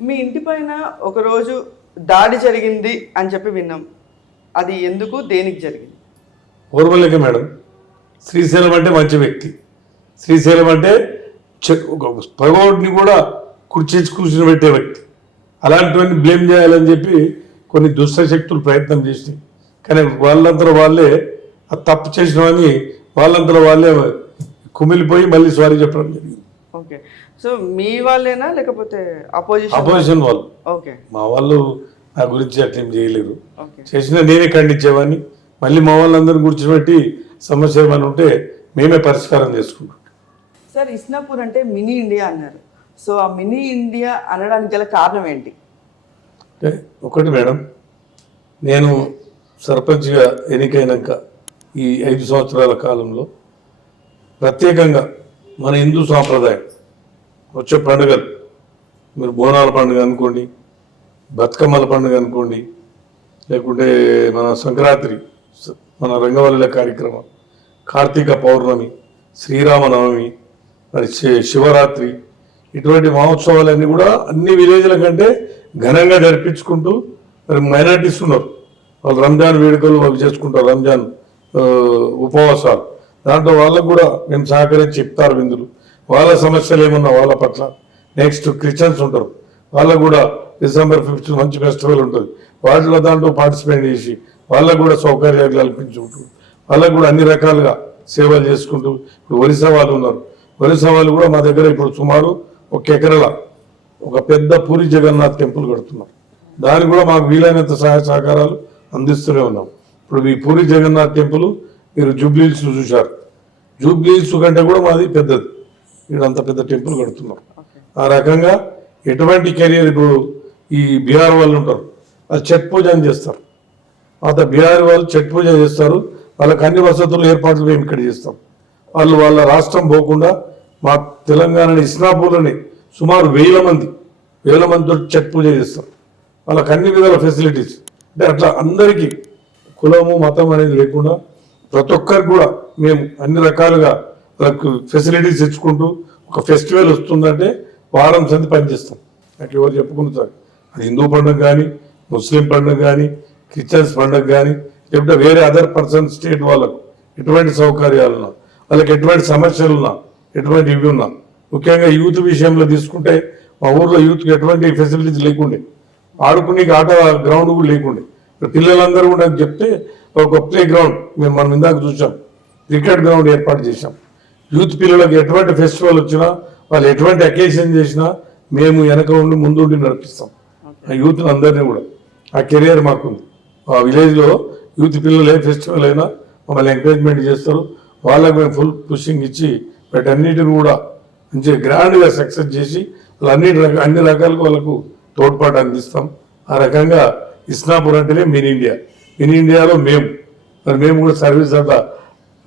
మీ ఇంటి పైన ఒకరోజు దాడి జరిగింది అని చెప్పి విన్నాం. అది ఎందుకు? దేనికి జరిగింది? పూర్వలేఖ మేడం. శ్రీశైలం అంటే మంచి వ్యక్తి. శ్రీశైలం అంటే చె- ఒక పగోడిని కూడా కుర్చీచి కూర్చుని పెట్టే వ్యక్తి. అలాంటివన్నీ బ్లేమ్ చేయాలని చెప్పి కొన్ని దుష్ట శక్తులు ప్రయత్నం చేసినాయి. కానీ వాళ్ళంతా వాళ్ళే తప్పు చేసినవని వాళ్ళంతా వాళ్ళే కుమిలిపోయి మళ్ళీ సారీ చెప్పడం జరిగింది. ఓకే సో మీ వాళ్ళేనా లేకపోతే అపోజిషన్ అపోజిషన్ వాళ్ళు. ఓకే మా వాళ్ళు నా గురించి అట్లేం చేయలేరు. ఓకే చేసినా నేనే ఖండించేవాడిని మళ్ళీ మా వాళ్ళందరిని కూర్చోబెట్టి సమస్య ఏమైనా ఉంటే మేమే పరిష్కారం చేసుకుంటాం. సార్ ఇస్నాపూర్ అంటే మినీ ఇండియా అన్నారు. సో ఆ మినీ ఇండియా అనడానికి గల కారణం ఏంటి? అంటే ఒకటి మేడం నేను సర్పంచ్గా ఎన్నికైనాక ఈ ఐదు సంవత్సరాల కాలంలో ప్రత్యేకంగా మన హిందూ సాంప్రదాయం వచ్చే పండుగలు. మీరు బోనాల పండుగ అనుకోండి బతుకమ్మల పండుగ అనుకోండి లేకుంటే మన సంక్రాంతి మన రంగవల్లిల కార్యక్రమం కార్తీక పౌర్ణమి శ్రీరామనవమి మరి శి- శివరాత్రి ఇటువంటి మహోత్సవాలన్నీ కూడా అన్ని విలేజ్ల కంటే ఘనంగా జరిపించుకుంటూ మరి మైనార్టీస్ ఉన్నారు. వాళ్ళు రంజాన్ వేడుకలు వాళ్ళు చేసుకుంటారు రంజాన్ ఉపవాసాలు. దాంట్లో వాళ్ళకు కూడా మేము సహకరించి చెప్తారు విందులు. వాళ్ళ సమస్యలు ఏమన్నా వాళ్ళ పట్ల. నెక్స్ట్ క్రిస్టియన్స్ ఉంటారు. వాళ్ళకు కూడా డిసెంబర్ ఫిఫ్త్ మంచి ఫెస్టివల్ ఉంటుంది. వాటిలో దాంట్లో పార్టిసిపేట్ చేసి వాళ్ళకు కూడా సౌకర్యాలు కల్పించుకుంటూ వాళ్ళకు కూడా అన్ని రకాలుగా సేవలు చేసుకుంటూ ఇప్పుడు ఒరిస్సా వాళ్ళు ఉన్నారు. ఒరిస్సా వాళ్ళు కూడా మా దగ్గర ఇప్పుడు సుమారు ఒక ఎకరల ఒక పెద్ద పూరి జగన్నాథ్ టెంపుల్ కడుతున్నాం దానికి కూడా మాకు వీలైనంత సహాయ సహకారాలు అందిస్తూనే ఉన్నాం. ఇప్పుడు ఈ పూరి జగన్నాథ్ టెంపుల్ మీరు జూబ్లీహిల్స్ చూశారు. జూబ్లీహిల్స్ కంటే కూడా మాది పెద్దది. ఇక్కడ అంత పెద్ద టెంపుల్ కడుతున్నాం ఆ రకంగా ఎటువంటి కెరియర్ ఇప్పుడు ఈ బీహార్ వాళ్ళు ఉంటారు వాళ్ళు చెట్ పూజ అని చేస్తారు. పాత బీహార్ వాళ్ళు చెట్ పూజ చేస్తారు. వాళ్ళకి అన్ని వసతులు ఏర్పాట్లు మేము ఇక్కడ చేస్తాం. వాళ్ళు వాళ్ళ రాష్ట్రం పోకుండా మా తెలంగాణని ఇస్నాపూర్లోని సుమారు వేల మంది వేల మందితో చెట్ పూజ చేస్తారు. వాళ్ళకి అన్ని విధాల ఫెసిలిటీస్ అంటే అట్లా అందరికీ కులము మతం అనేది లేకుండా ప్రతి ఒక్కరికి కూడా మేము అన్ని రకాలుగా వాళ్ళకు ఫెసిలిటీస్ ఇచ్చుకుంటూ ఒక ఫెస్టివల్ వస్తుందంటే వారం సంది పనిచేస్తాం నాకు ఎవరు చెప్పుకుంటారు అది హిందూ పండుగ కానీ ముస్లిం పండుగ కానీ క్రిస్టియన్స్ పండుగ కానీ లేకపోతే వేరే అదర్ పర్సన్ స్టేట్ వాళ్ళకు ఎటువంటి సౌకర్యాలున్నా వాళ్ళకి ఎటువంటి సమస్యలున్నా ఎటువంటి ఇవి ఉన్నా ముఖ్యంగా యూత్ విషయంలో తీసుకుంటే మా ఊర్లో యూత్కి ఎటువంటి ఫెసిలిటీస్ లేకుండే. ఆడుకునే ఆట గ్రౌండ్ కూడా లేకుండే. పిల్లలందరూ కూడా నాకు చెప్తే ఒక ప్లే గ్రౌండ్ మేము మనం ఇందాక చూసాం క్రికెట్ గ్రౌండ్ ఏర్పాటు చేశాం. యూత్ పిల్లలకు ఎటువంటి ఫెస్టివల్ వచ్చినా వాళ్ళు ఎటువంటి అకేషన్ చేసినా మేము వెనక ఉండి ముందు ఉండి నడిపిస్తాం. ఆ యూత్ అందరినీ కూడా. ఆ కెరియర్ మాకుంది. ఆ విలేజ్లో యూత్ పిల్లలు ఏ ఫెస్టివల్ అయినా మమ్మల్ని ఎంకరేజ్మెంట్ చేస్తారు. వాళ్ళకి మేము ఫుల్ పుషింగ్ ఇచ్చి వాటన్నిటిని కూడా మంచిగా గ్రాండ్గా సక్సెస్ చేసి వాళ్ళు అన్ని రక- అన్ని రకాలుగా వాళ్ళకు తోడ్పాటు అందిస్తాం. ఆ రకంగా ఇస్నాపూర్ అంటేనే మినీ ఇండియా ఇన్ ఇండియాలో మేము. మరి మేము కూడా సర్వీస్ అంతా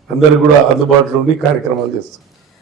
అందరికి కూడా అందుబాటులో ఉండి కార్యక్రమాలు చేస్తాం.